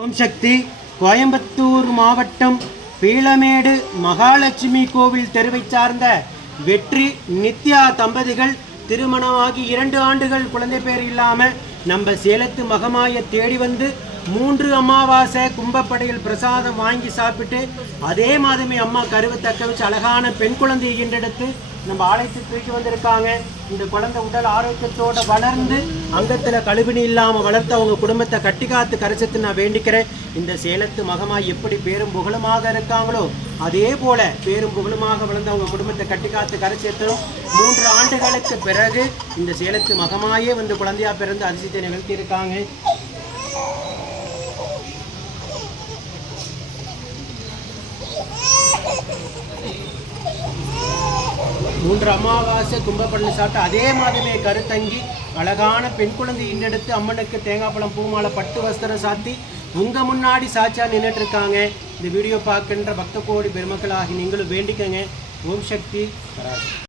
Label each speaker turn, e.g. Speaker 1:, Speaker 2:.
Speaker 1: ஓம் சக்தி கோயம்புத்தூர் மாவட்டம் பீளமேடு மகாலட்சுமி கோவில் தெருவை சார்ந்த வெற்றி நித்யா தம்பதிகள் திருமணமாகி இரண்டு ஆண்டுகள் குழந்தை பேர் இல்லாமல் நம்ம சேலத்து மகமாய தேடி வந்து மூன்று அமாவாசை கும்பப்படையில் பிரசாதம் வாங்கி சாப்பிட்டு அதே மாதமே அம்மா கருவை தக்க வச்சு அழகான பெண் குழந்தையை ஈன்றெடுத்து நம்ம ஆலயத்தை தூக்கி வந்திருக்காங்க. இந்த குழந்தை உடல் ஆரோக்கியத்தோட வளர்ந்து அங்கத்துல கழுவினி இல்லாம வளர்த்து அவங்க குடும்பத்தை கட்டி காத்து கரைச்சத்து நான் வேண்டிக்கிறேன். இந்த சேலத்து மகமா எப்படி பேரும் புகழுமாக இருக்காங்களோ அதே போல பேரும் புகழுமாக வளர்ந்து அவங்க குடும்பத்தை கட்டி காத்து கரைச்சேத்தரும் மூன்று ஆண்டுகளுக்கு பிறகு இந்த சேலத்து மகமாயே வந்து குழந்தையா பிறந்து அதிசயத்தை நிகழ்த்தி இருக்காங்க மூன்று அமாவாசை கும்பப்பள்ளி சாப்பிட்டு அதே மாதமே கருத்தங்கி அழகான பெண் குழந்தை ஈண்டெடுத்து அம்மனுக்கு தேங்காய் பழம் பூமாலை பட்டு வஸ்திரம் சாத்தி உங்கள் முன்னாடி சாட்சியா நின்றுட்டு இருக்காங்க இந்த வீடியோ பார்க்கின்ற பக்த கோடி பெருமக்களாகி நீங்களும் வேண்டிக்கங்க. ஓம் சக்தி.